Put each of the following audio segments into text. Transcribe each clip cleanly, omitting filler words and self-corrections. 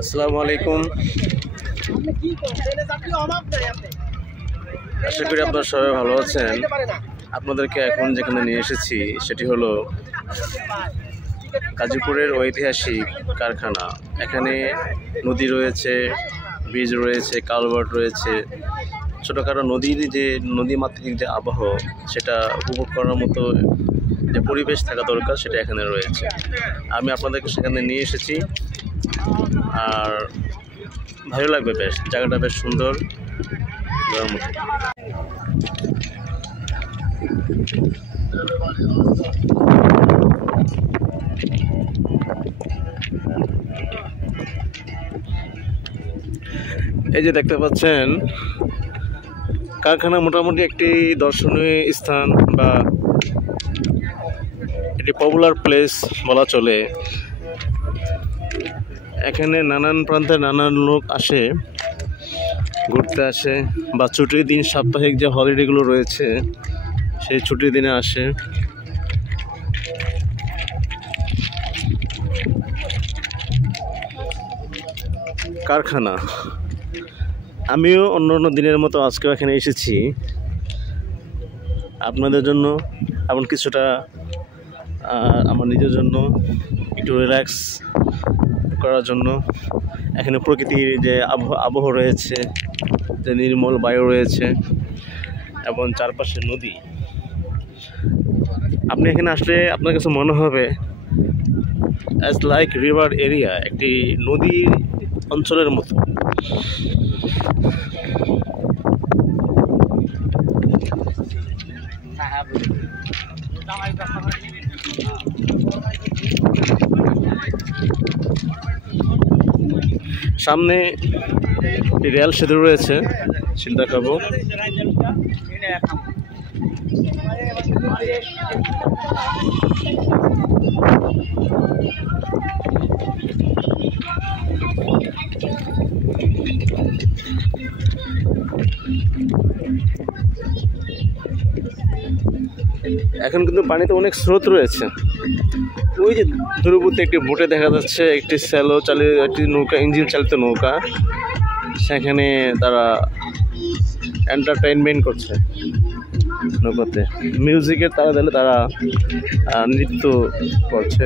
আসসালামু আলাইকুম। আশা করি আপনারা সবাই ভালো আছেন। আপনাদেরকে এখন যেখানে নিয়ে এসেছি সেটি হলো গাজীপুরের ঐতিহাসিক কারখানা। এখানে নদী রয়েছে, ব্রিজ রয়েছে, কালভার্ট রয়েছে। ছোটোখাটো নদীর যে নদীমাতৃক যে আবহাওয়া সেটা উপভোগ করার মতো যে পরিবেশ থাকা দরকার সেটা এখানে রয়েছে। আমি আপনাদেরকে সেখানে নিয়ে এসেছি, আর ভালো লাগবে, বেশ জায়গাটা বেশ সুন্দর। এই যে দেখতে পাচ্ছেন কারখানা মোটামুটি একটি দর্শনীয় স্থান বা একটি পপুলার প্লেস বলা চলে। এখানে নানান প্রান্তে নানান লোক আসে, ঘুরতে আসে, বা ছুটির দিন সাপ্তাহিক যে হলিডেগুলো রয়েছে সেই ছুটির দিনে আসে। কারখানা, আমিও অন্য অন্য দিনের মতো আজকেও এখানে এসেছি আপনাদের জন্য, এমন কিছুটা আমার নিজের জন্য একটু রিল্যাক্স করার জন্য। এখানে প্রকৃতির যে আবহাওয়া রয়েছে, যে নির্মল বায়ু রয়েছে এবং চারপাশে নদী। আপনি এখানে আসলে আপনার কাছে মনে হবে অ্যাজ লাইক রিভার এরিয়া, একটি নদী অঞ্চলের মতো। সামনে রেল সেতু রয়েছে, চিন্তা করবো। এখন কিন্তু পানিতে অনেক স্রোত রয়েছে। ওই যে দূরবর্তী একটি বোটে দেখা যাচ্ছে একটি স্যালো চালিত একটি নৌকা, ইঞ্জিন চালিত নৌকা, সেখানে তারা এন্টারটেইনমেন্ট করছে নৌকাতে। মিউজিকের তারা দিলে তারা নৃত্য করছে।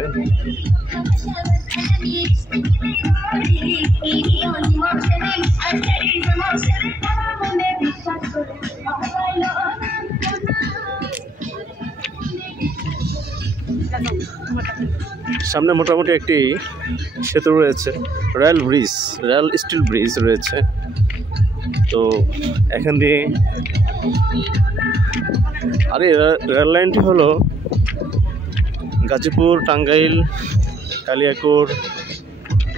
সামনে মোটামুটি একটি সেতু রয়েছে, rail bridge, rail still bridge রয়েছে। তো এখান দিয়ে, আর এই রেল লাইনটি হলো গাজীপুর, টাঙ্গাইল, কালিয়াকৈর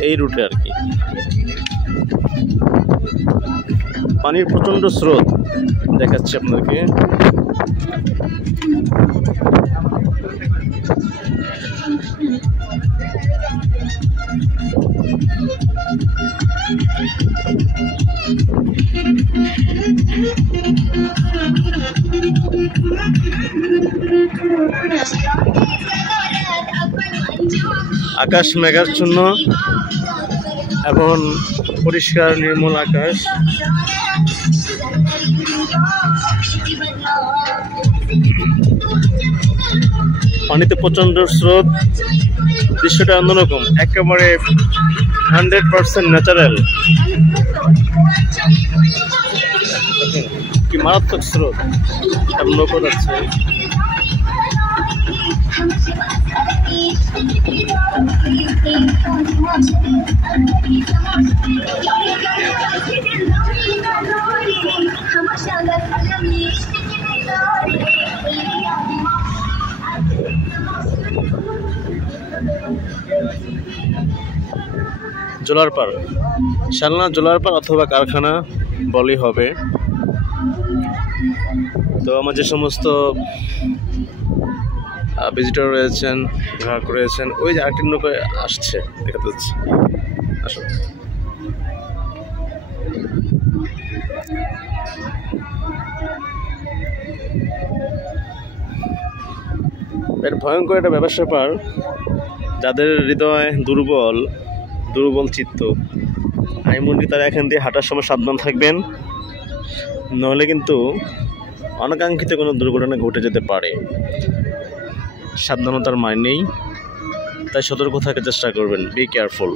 এই রুটে আর কি। পানির প্রচণ্ড স্রোত দেখাচ্ছে আপনাকে। আকাশ মেঘাচ্ছন্ন এবং পরিষ্কার নির্মল আকাশ। পানিতে প্রচন্ড স্রোত, দৃশ্যটা অন্যরকম, একেবারে 100% ন্যাচারাল। কি মারাত্মক স্রোত, নৌকো যাচ্ছে। জোলারপাড়, শালনা জোলারপাড় অথবা কারখানা বলই হবে। তো আমার যে সমস্ত ভিজিটর রয়েছেন, গ্রাহক রয়েছেন, ওই যে আরেকটি নৌকায় আসছে দেখা যাচ্ছে। আসুন। এর ভয়ঙ্কর একটা ব্যাপার, যাদের হৃদয় দুর্বল চিত্ত, আমি মনে করি তারা এখান দিয়ে হাঁটার সময় সাবধান থাকবেন, নইলে কিন্তু অনাকাঙ্ক্ষিত কোনো দুর্ঘটনা ঘটে যেতে পারে। সাবধানতার মান নেই, তাই সতর্ক থাকার চেষ্টা করবেন। Be careful.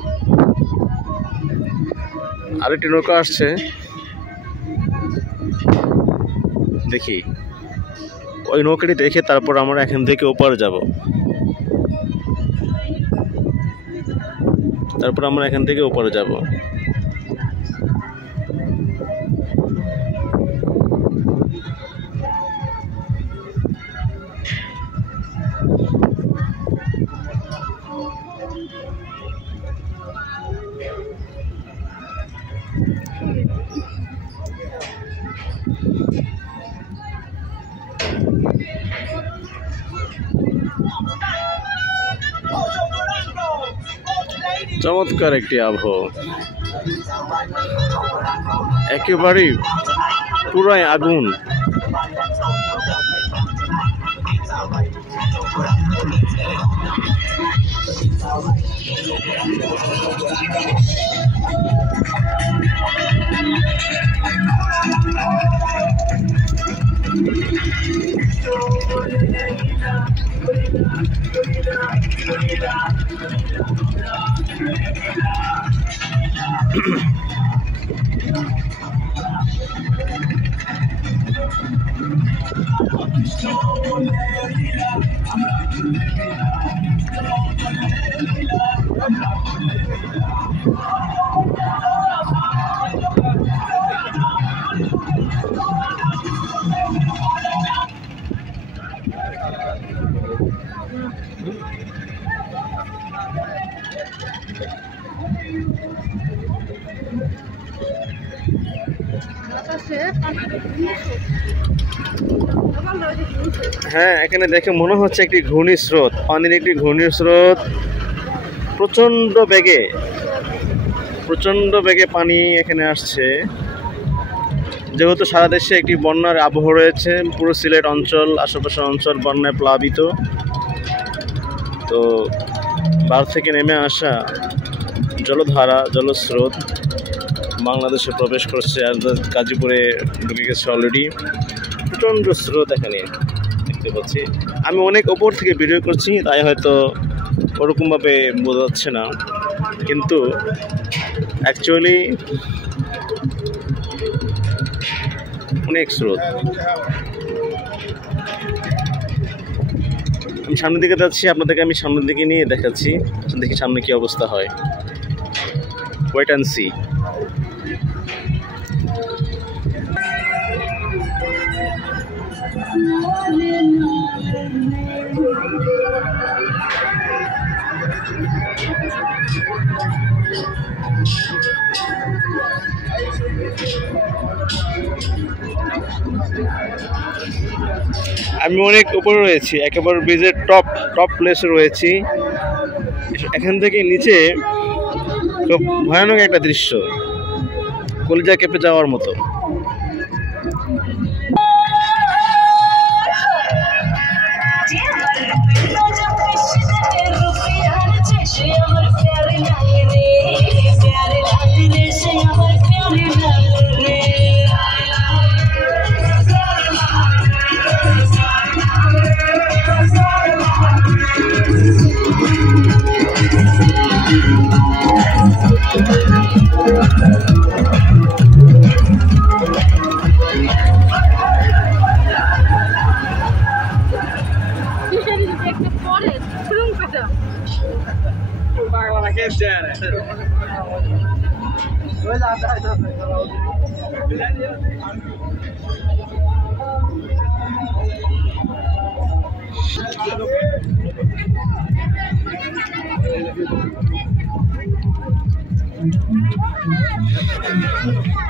আরেকটি নৌকা আসছে, দেখি ওই নৌকাটি দেখে তারপর আমরা এখান থেকে ওপারে যাব। চমৎকার একটি আবহাওয়া, একেবারেই পুরাই আগুন। হ্যাঁ, এখানে দেখে মনে হচ্ছে একটি ঘূর্ণি স্রোত, পানির একটি ঘূর্ণি স্রোত। প্রচন্ড বেগে পানি এখানে আসছে। যেহেতু সারা দেশে একটি বন্যার আবহাওয়া রয়েছে, পুরো সিলেট অঞ্চল, আশেপাশের অঞ্চল বন্যায় প্লাবিত। তো বার থেকে নেমে আসা জলস্রোত বাংলাদেশে প্রবেশ করছে, আর গাজীপুরে ঢুকে গেছে অলরেডি। প্রচণ্ড স্রোত এখানে দেখতে পাচ্ছি। আমি অনেক ওপর থেকে ভিডিও করছি, তাই হয়তো ওরকমভাবে বোঝা যাচ্ছে না, কিন্তু অ্যাকচুয়ালি অনেক স্রোত। আমি সামনের দিকে যাচ্ছি, আপনাদেরকে আমি সামনের দিকে নিয়ে দেখাচ্ছি, দেখি সামনে কি অবস্থা হয়। Wait and see. আমি অনেক উপরে রয়েছি, একেবারে ব্রিজের টপ প্লেসে রয়েছি। এখান থেকে নিচে খুব ভয়ানক একটা দৃশ্য, কলিজা কেঁপে যাওয়ার মতো।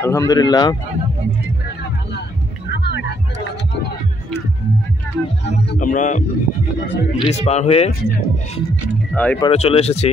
আলহামদুলিল্লাহ আমরা ব্রিজ পার হয়ে এই পারে চলে এসেছি।